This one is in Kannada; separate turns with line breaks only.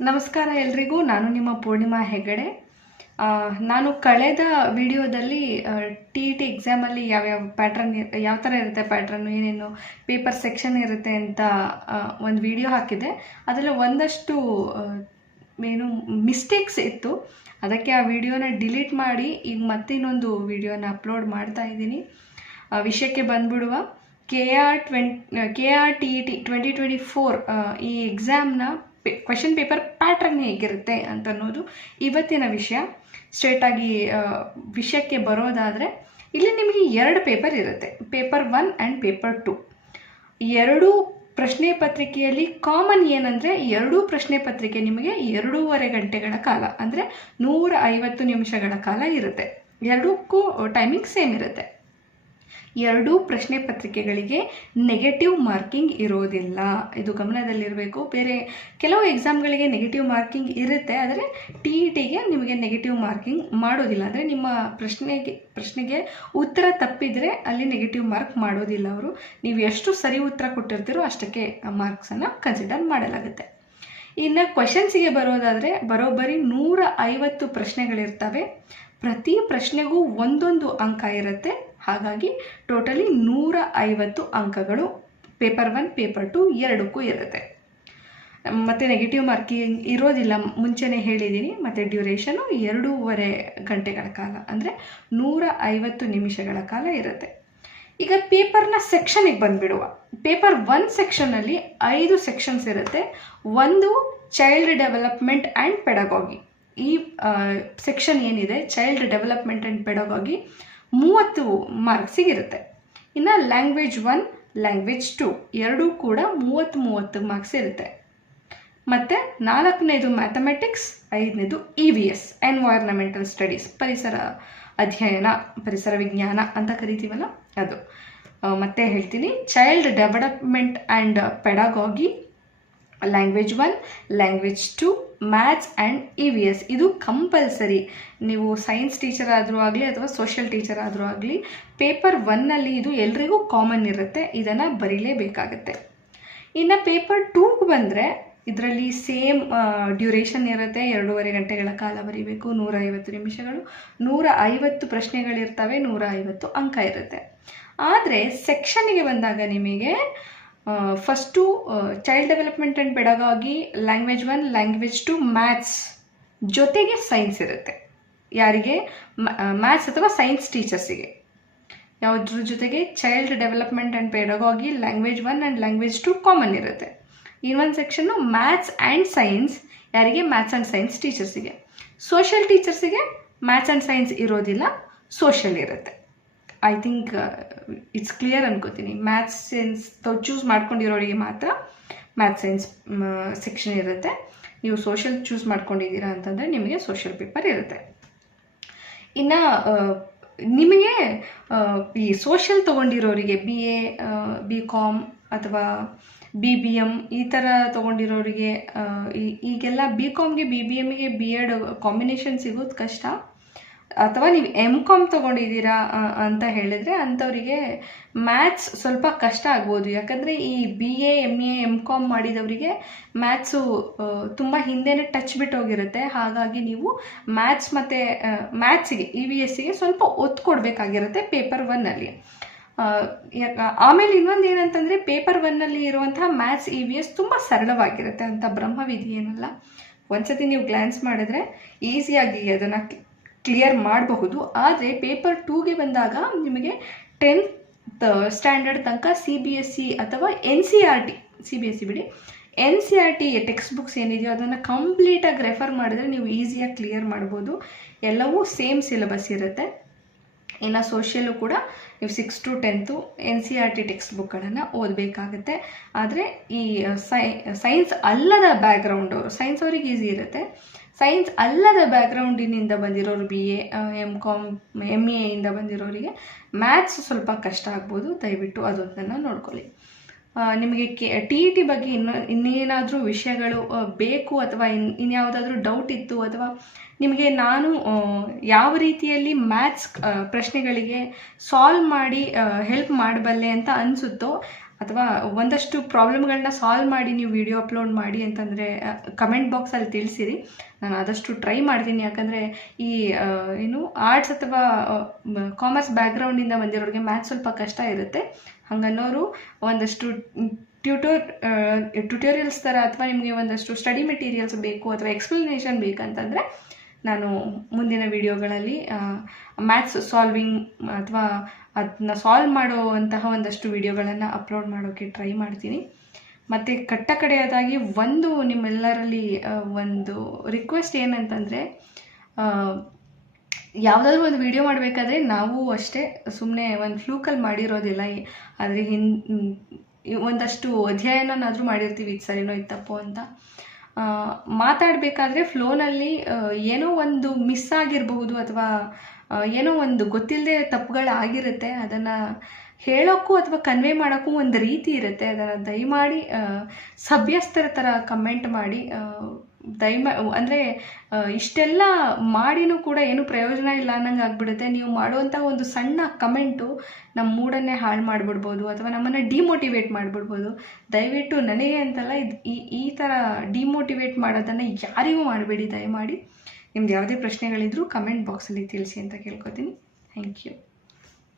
ನಮಸ್ಕಾರ ಎಲ್ರಿಗೂ. ನಾನು ನಿಮ್ಮ ಪೂರ್ಣಿಮಾ ಹೆಗಡೆ. ನಾನು ಕಳೆದ ವಿಡಿಯೋದಲ್ಲಿ ಟಿ ಇ ಟಿ ಎಕ್ಸಾಮಲ್ಲಿ ಯಾವ್ಯಾವ ಪ್ಯಾಟ್ರನ್ ಯಾವ ಥರ ಇರುತ್ತೆ ಪ್ಯಾಟ್ರನ್ನು ಏನೇನು ಪೇಪರ್ ಸೆಕ್ಷನ್ ಇರುತ್ತೆ ಅಂತ ಒಂದು ವಿಡಿಯೋ ಹಾಕಿದೆ. ಅದರಲ್ಲಿ ಒಂದಷ್ಟು ಏನು ಮಿಸ್ಟೇಕ್ಸ್ ಇತ್ತು. ಅದಕ್ಕೆ ಆ ವಿಡಿಯೋನ ಡಿಲೀಟ್ ಮಾಡಿ ಈಗ ಮತ್ತೆ ಇನ್ನೊಂದು ವಿಡಿಯೋನ ಅಪ್ಲೋಡ್ ಮಾಡ್ತಾ ಇದ್ದೀನಿ. ವಿಷಯಕ್ಕೆ ಬಂದ್ಬಿಡುವ. K R twenty K R T E T twenty twenty four ಈ ಎಕ್ಸಾಮ್ನ ಕ್ವೆಶನ್ ಪೇಪರ್ ಪ್ಯಾಟ್ರನ್ ಹೇಗಿರುತ್ತೆ ಅಂತ ಅನ್ನೋದು ಇವತ್ತಿನ ವಿಷಯ. ಸ್ಟ್ರೇಟಾಗಿ ವಿಷಯಕ್ಕೆ ಬರೋದಾದರೆ ಇಲ್ಲಿ ನಿಮಗೆ ಎರಡು ಪೇಪರ್ ಇರುತ್ತೆ. Paper one and paper two ಎರಡೂ ಪ್ರಶ್ನೆ ಪತ್ರಿಕೆಯಲ್ಲಿ ಕಾಮನ್ ಏನಂದರೆ ಎರಡೂ ಪ್ರಶ್ನೆ ಪತ್ರಿಕೆ ನಿಮಗೆ ಎರಡೂವರೆ ಗಂಟೆಗಳ ಕಾಲ, ಅಂದರೆ ನೂರ ಐವತ್ತು ನಿಮಿಷಗಳ ಕಾಲ ಇರುತ್ತೆ. ಎರಡಕ್ಕೂ ಟೈಮಿಂಗ್ ಸೇಮ್ ಇರುತ್ತೆ. ಎರಡೂ ಪ್ರಶ್ನೆ ಪತ್ರಿಕೆಗಳಿಗೆ ನೆಗೆಟಿವ್ ಮಾರ್ಕಿಂಗ್ ಇರೋದಿಲ್ಲ. ಇದು ಗಮನದಲ್ಲಿರಬೇಕು. ಬೇರೆ ಕೆಲವು ಎಕ್ಸಾಮ್ಗಳಿಗೆ ನೆಗೆಟಿವ್ ಮಾರ್ಕಿಂಗ್ ಇರುತ್ತೆ, ಆದರೆ ಟಿ ಇ ಟಿಗೆ ನಿಮಗೆ ನೆಗೆಟಿವ್ ಮಾರ್ಕಿಂಗ್ ಮಾಡೋದಿಲ್ಲ. ಅಂದರೆ ನಿಮ್ಮ ಪ್ರಶ್ನೆಗೆ ಪ್ರಶ್ನೆಗೆ ಉತ್ತರ ತಪ್ಪಿದರೆ ಅಲ್ಲಿ ನೆಗೆಟಿವ್ ಮಾರ್ಕ್ ಮಾಡೋದಿಲ್ಲ ಅವರು. ನೀವು ಎಷ್ಟು ಸರಿ ಉತ್ತರ ಕೊಟ್ಟಿರ್ತೀರೋ ಅಷ್ಟಕ್ಕೆ ಮಾರ್ಕ್ಸನ್ನು ಕನ್ಸಿಡರ್ ಮಾಡಲಾಗುತ್ತೆ. ಇನ್ನು ಕ್ವಶನ್ಸಿಗೆ ಬರೋದಾದರೆ ಬರೋಬ್ಬರಿ ನೂರ ಐವತ್ತು ಪ್ರಶ್ನೆಗಳಿರ್ತವೆ. ಪ್ರತಿ ಪ್ರಶ್ನೆಗೂ ಒಂದೊಂದು ಅಂಕ ಇರುತ್ತೆ. ಹಾಗಾಗಿ ಟೋಟಲಿ ನೂರ ಐವತ್ತು ಅಂಕಗಳು ಪೇಪರ್ ಒನ್, ಪೇಪರ್ ಟು ಎರಡಕ್ಕೂ ಇರುತ್ತೆ. ಮತ್ತು ನೆಗೆಟಿವ್ ಮಾರ್ಕಿಂಗ್ ಇರೋದಿಲ್ಲ. ಮುಂಚೆನೇ ಹೇಳಿದ್ದೀನಿ ಮತ್ತು ಡ್ಯೂರೇಷನು ಎರಡೂವರೆ ಗಂಟೆಗಳ ಕಾಲ. ಅಂದರೆ ನೂರ ಐವತ್ತು ನಿಮಿಷಗಳ ಕಾಲ ಇರುತ್ತೆ. ಈಗ ಪೇಪರ್ನ ಸೆಕ್ಷನಿಗೆ ಬಂದುಬಿಡುವ. ಪೇಪರ್ ಒನ್ ಸೆಕ್ಷನಲ್ಲಿ ಐದು ಸೆಕ್ಷನ್ಸ್ ಇರುತ್ತೆ. ಒಂದು ಚೈಲ್ಡ್ ಡೆವಲಪ್ಮೆಂಟ್ ಆ್ಯಂಡ್ ಪೆಡಗಾಗಿ ಈ ಸೆಕ್ಷನ್ ಏನಿದೆ? ಚೈಲ್ಡ್ ಡೆವಲಪ್ಮೆಂಟ್ ಆ್ಯಂಡ್ ಪೆಡಗಾಗಿ ಮೂವತ್ತು ಮಾರ್ಕ್ಸಿಗಿರುತ್ತೆ ಇನ್ನು ಲ್ಯಾಂಗ್ವೇಜ್ ಒನ್ ಲ್ಯಾಂಗ್ವೇಜ್ ಟು ಎರಡೂ ಕೂಡ ಮೂವತ್ತು ಮೂವತ್ತು ಮಾರ್ಕ್ಸ್ ಇರುತ್ತೆ ಮತ್ತು ನಾಲ್ಕನೇದು ಮ್ಯಾಥಮೆಟಿಕ್ಸ್ ಐದನೇದು E V S environmental studies ಪರಿಸರ ಅಧ್ಯಯನ, ಪರಿಸರ ವಿಜ್ಞಾನ ಅಂತ ಕರಿತೀವಲ್ಲ ಅದು. ಮತ್ತೆ ಹೇಳ್ತೀನಿ child development and pedagogy language one language two maths and E V S ಇದು ಕಂಪಲ್ಸರಿ ನೀವು ಸೈನ್ಸ್ ಟೀಚರ್ ಆದರೂ ಆಗಲಿ ಅಥವಾ ಸೋಷಿಯಲ್ ಟೀಚರ್ ಆದರೂ ಆಗಲಿ ಪೇಪರ್ ಒನ್ನಲ್ಲಿ ಇದು ಎಲ್ರಿಗೂ ಕಾಮನ್ ಇರುತ್ತೆ. ಇದನ್ನು ಬರೀಲೇಬೇಕಾಗತ್ತೆ. ಇನ್ನು ಪೇಪರ್ ಟೂಗೆ ಬಂದರೆ, ಇದರಲ್ಲಿ ಸೇಮ್ ಡ್ಯೂರೇಷನ್ ಇರುತ್ತೆ. ಎರಡೂವರೆ ಗಂಟೆಗಳ ಕಾಲ ಬರೀಬೇಕು. ನೂರ ಐವತ್ತು ನಿಮಿಷಗಳು. ನೂರ ಐವತ್ತು ಪ್ರಶ್ನೆಗಳಿರ್ತವೆ. ನೂರ ಐವತ್ತು ಅಂಕ ಇರುತ್ತೆ. ಆದರೆ ಸೆಕ್ಷನ್ಗೆ ಬಂದಾಗ ನಿಮಗೆ first child development and pedagogy language one language two maths ಜೊತೆಗೆ ಸೈನ್ಸ್ ಇರುತ್ತೆ. ಯಾರಿಗೆ? ಮ್ಯಾಥ್ಸ್ ಅಥವಾ ಸೈನ್ಸ್ ಟೀಚರ್ಸಿಗೆ ಯಾವುದ್ರ ಜೊತೆಗೆ? Child development and pedagogy language one and language two common ಇರುತ್ತೆ. ಇನ್ನೊಂದು ಸೆಕ್ಷನ್ನು ಮ್ಯಾಥ್ಸ್ ಆ್ಯಂಡ್ ಸೈನ್ಸ್ ಯಾರಿಗೆ? ಮ್ಯಾಥ್ಸ್ ಆ್ಯಂಡ್ ಸೈನ್ಸ್ ಟೀಚರ್ಸಿಗೆ ಸೋಷಿಯಲ್ ಟೀಚರ್ಸಿಗೆ ಮ್ಯಾಥ್ಸ್ ಆ್ಯಂಡ್ ಸೈನ್ಸ್ ಇರೋದಿಲ್ಲ ಸೋಷಿಯಲ್ ಇರುತ್ತೆ. ಐ ಥಿಂಕ್ ಇಟ್ಸ್ ಕ್ಲಿಯರ್ ಅನ್ಕೋತೀನಿ. ಮ್ಯಾಥ್ಸ್ ಸೈನ್ಸ್ ತಾವು ಚೂಸ್ ಮಾಡ್ಕೊಂಡಿರೋರಿಗೆ ಮಾತ್ರ ಮ್ಯಾಥ್ಸ್ ಸೈನ್ಸ್ ಸೆಕ್ಷನ್ ಇರುತ್ತೆ. ನೀವು ಸೋಷಲ್ ಚೂಸ್ ಮಾಡ್ಕೊಂಡಿದ್ದೀರಾ ಅಂತಂದರೆ ನಿಮಗೆ ಸೋಷಲ್ ಪೇಪರ್ ಇರುತ್ತೆ. ಇನ್ನು ನಿಮಗೆ ಈ ಸೋಷಿಯಲ್ ತೊಗೊಂಡಿರೋರಿಗೆ ಬಿ ಎ ಬಿ ಕಾಮ್ ಅಥವಾ ಬಿ ಬಿ ಎಂ ಈ ಥರ ತೊಗೊಂಡಿರೋರಿಗೆ ಈಗೆಲ್ಲ ಬಿ ಕಾಮ್ಗೆ ಬಿ ಬಿ ಎಮ್ಗೆ ಬಿ ಎಡ್ ಕಾಂಬಿನೇಷನ್ ಸಿಗೋದು ಕಷ್ಟ. ಅಥವಾ ನೀವು ಎಂ ಕಾಮ್ ತೊಗೊಂಡಿದ್ದೀರಾ ಅಂತ ಹೇಳಿದರೆ ಅಂಥವರಿಗೆ ಮ್ಯಾಥ್ಸ್ ಸ್ವಲ್ಪ ಕಷ್ಟ ಆಗ್ಬೋದು. ಯಾಕಂದರೆ ಈ B A M A M Com ಮಾಡಿದವರಿಗೆ ಮ್ಯಾಥ್ಸು ತುಂಬ ಹಿಂದೆನೆ ಟಚ್ ಬಿಟ್ಟೋಗಿರುತ್ತೆ. ಹಾಗಾಗಿ ನೀವು ಮ್ಯಾಥ್ಸ್ ಮತ್ತು ಮ್ಯಾಥ್ಸಿಗೆ ಇ ವಿ ಎಸ್ಸಿಗೆ ಸ್ವಲ್ಪ ಒತ್ತು ಕೊಡಬೇಕಾಗಿರುತ್ತೆ ಪೇಪರ್ ಒನ್ನಲ್ಲಿ ಆಮೇಲೆ ಇನ್ನೊಂದು ಏನಂತಂದರೆ ಪೇಪರ್ ಒನ್ನಲ್ಲಿ ಇರುವಂತಹ ಮ್ಯಾಥ್ಸ್ ಇ ವಿ ಎಸ್ ತುಂಬ ಸರಳವಾಗಿರುತ್ತೆ ಅಂತ ಬ್ರಹ್ಮವಿಧಿ ಏನಲ್ಲ. ಒಂದ್ಸತಿ ನೀವು ಗ್ಲ್ಯಾನ್ಸ್ ಮಾಡಿದ್ರೆ ಈಸಿಯಾಗಿ ಅದನ್ನು ಕ್ಲಿಯರ್ ಮಾಡಬಹುದು. ಆದರೆ ಪೇಪರ್ ಟೂಗೆ ಬಂದಾಗ ನಿಮಗೆ ಟೆಂತ್ ಸ್ಟ್ಯಾಂಡರ್ಡ್ ತನಕ ಸಿ ಬಿ ಎಸ್ ಸಿ ಅಥವಾ N C R T C B S C ಬಿಡಿ N C R T text books ಏನಿದೆಯೋ ಅದನ್ನು ಕಂಪ್ಲೀಟಾಗಿ ರೆಫರ್ ಮಾಡಿದ್ರೆ ನೀವು ಈಸಿಯಾಗಿ ಕ್ಲಿಯರ್ ಮಾಡ್ಬೋದು. ಎಲ್ಲವೂ ಸೇಮ್ ಸಿಲೆಬಸ್ ಇರುತ್ತೆ. ಇನ್ನು ಸೋಷಿಯಲ್ಲು ಕೂಡ ನೀವು six to tenth N C R T text ಬುಕ್ಗಳನ್ನು ಓದಬೇಕಾಗತ್ತೆ. ಆದರೆ ಈ ಸೈ ಸೈನ್ಸ್ ಅಲ್ಲದ ಬ್ಯಾಕ್ಗ್ರೌಂಡು ಸೈನ್ಸ್ ಅವ್ರಿಗೆ ಈಸಿ ಇರುತ್ತೆ. ಸೈನ್ಸ್ ಅಲ್ಲದ ಬ್ಯಾಕ್ಗ್ರೌಂಡಿನಿಂದ ಬಂದಿರೋರು B A M com M ಎಯಿಂದ ಬಂದಿರೋರಿಗೆ ಮ್ಯಾಥ್ಸ್ ಸ್ವಲ್ಪ ಕಷ್ಟ ಆಗ್ಬೋದು. ದಯವಿಟ್ಟು ಅದೊಂದನ್ನು ನೋಡ್ಕೊಳ್ಳಿ. ನಿಮಗೆ ಕೆ ಟಿ ಇ ಟಿ ಬಗ್ಗೆ ಇನ್ನು, ಇನ್ನೇನಾದರೂ ವಿಷಯಗಳು ಬೇಕು ಅಥವಾ ಇನ್, ಇನ್ಯಾವುದಾದ್ರೂ ಡೌಟ್ ಇತ್ತು ಅಥವಾ ನಿಮಗೆ ನಾನು ಯಾವ ರೀತಿಯಲ್ಲಿ ಮ್ಯಾಥ್ಸ್ ಪ್ರಶ್ನೆಗಳಿಗೆ ಸಾಲ್ವ್ ಮಾಡಿ ಹೆಲ್ಪ್ ಮಾಡಬಲ್ಲೆ ಅಂತ ಅನಿಸುತ್ತೋ ಅಥವಾ ಒಂದಷ್ಟು ಪ್ರಾಬ್ಲಮ್ಗಳನ್ನ ಸಾಲ್ವ್ ಮಾಡಿ ನೀವು ವಿಡಿಯೋ ಅಪ್ಲೋಡ್ ಮಾಡಿ ಅಂತಂದರೆ ಕಮೆಂಟ್ ಬಾಕ್ಸಲ್ಲಿ ತಿಳಿಸಿರಿ. ನಾನು ಆದಷ್ಟು ಟ್ರೈ ಮಾಡ್ತೀನಿ. ಯಾಕಂದರೆ ಈ ಏನು, ಆರ್ಟ್ಸ್ ಅಥವಾ ಕಾಮರ್ಸ್ ಬ್ಯಾಕ್ಗ್ರೌಂಡಿಂದ ಬಂದಿರೋರಿಗೆ ಮ್ಯಾಥ್ಸ್ ಸ್ವಲ್ಪ ಕಷ್ಟ ಇರುತ್ತೆ. ಹಂಗನ್ನೋರು ಒಂದಷ್ಟು ಟ್ಯೂಟೋರ್ ಟ್ಯುಟೋರಿಯಲ್ಸ್ ಥರ ಅಥವಾ ನಿಮಗೆ ಒಂದಷ್ಟು ಸ್ಟಡಿ ಮೆಟೀರಿಯಲ್ಸ್ ಬೇಕು ಅಥವಾ ಎಕ್ಸ್ಪ್ಲನೇಷನ್ ಬೇಕಂತಂದರೆ ನಾನು ಮುಂದಿನ ವಿಡಿಯೋಗಳಲ್ಲಿ ಮ್ಯಾಥ್ಸ್ ಸಾಲ್ವಿಂಗ್ ಅಥವಾ ಅದನ್ನ ಸಾಲ್ವ್ ಮಾಡುವಂತಹ ಒಂದಷ್ಟು ವಿಡಿಯೋಗಳನ್ನು ಅಪ್ಲೋಡ್ ಮಾಡೋಕ್ಕೆ ಟ್ರೈ ಮಾಡ್ತೀನಿ. ಮತ್ತು ಕಟ್ಟ ಕಡೆಯದಾಗಿ ಒಂದು ನಿಮ್ಮೆಲ್ಲರಲ್ಲಿ ಒಂದು ರಿಕ್ವೆಸ್ಟ್ ಏನಂತಂದರೆ ಯಾವುದಾದ್ರೂ ಒಂದು ವಿಡಿಯೋ ಮಾಡಬೇಕಾದ್ರೆ ನಾವು ಅಷ್ಟೇ ಸುಮ್ಮನೆ ಒಂದು ಫ್ಲೂಕಲ್ಲಿ ಮಾಡಿರೋದಿಲ್ಲ. ಆದರೆ ಹಿಂದೆ ಒಂದಷ್ಟು ಅಧ್ಯಯನನಾದರೂ ಮಾಡಿರ್ತೀವಿ. ಇದು ಸರಿನೋ, ಇದು ತಪ್ಪೋ ಅಂತ. ಮಾತಾಡಬೇಕಾದ್ರೆ ಫ್ಲೋನಲ್ಲಿ ಏನೋ ಒಂದು ಮಿಸ್ ಆಗಿರಬಹುದು ಅಥವಾ ಏನೋ ಒಂದು ಗೊತ್ತಿಲ್ಲದೆ ತಪ್ಪುಗಳಾಗಿರುತ್ತೆ, ಅದನ್ನು ಹೇಳೋಕ್ಕೂ ಅಥವಾ ಕನ್ವೆ ಮಾಡೋಕ್ಕೂ ಒಂದು ರೀತಿ ಇರುತ್ತೆ. ಅದನ್ನು ದಯಮಾಡಿ ಸಭ್ಯಸ್ಥರ ಥರ ಕಮೆಂಟ್ ಮಾಡಿ ದಯಮಾ ಅಂದರೆ ಇಷ್ಟೆಲ್ಲ ಮಾಡಿನೂ ಕೂಡ ಏನು ಪ್ರಯೋಜನ ಇಲ್ಲ ಅನ್ನಂಗೆ ಆಗಿಬಿಡುತ್ತೆ. ನೀವು ಮಾಡುವಂಥ ಒಂದು ಸಣ್ಣ ಕಮೆಂಟು ನಮ್ಮ ಮೂಡನ್ನೇ ಹಾಳು ಮಾಡಿಬಿಡ್ಬೋದು, ಅಥವಾ ನಮ್ಮನ್ನು ಡಿಮೋಟಿವೇಟ್ ಮಾಡಿಬಿಡ್ಬೋದು. ದಯವಿಟ್ಟು ನನಗೆ ಅಂತಲ್ಲ ಇದು ಈ ಈ ಥರ ಡಿಮೋಟಿವೇಟ್ ಮಾಡೋದನ್ನು ಯಾರಿಗೂ ಮಾಡಬೇಡಿ. ದಯಮಾಡಿ ನಿಮ್ದು ಯಾವುದೇ ಪ್ರಶ್ನೆಗಳಿದ್ದರೂ ಕಮೆಂಟ್ ಬಾಕ್ಸಲ್ಲಿ ತಿಳಿಸಿ ಅಂತ ಕೇಳ್ಕೊತೀನಿ. Thank you.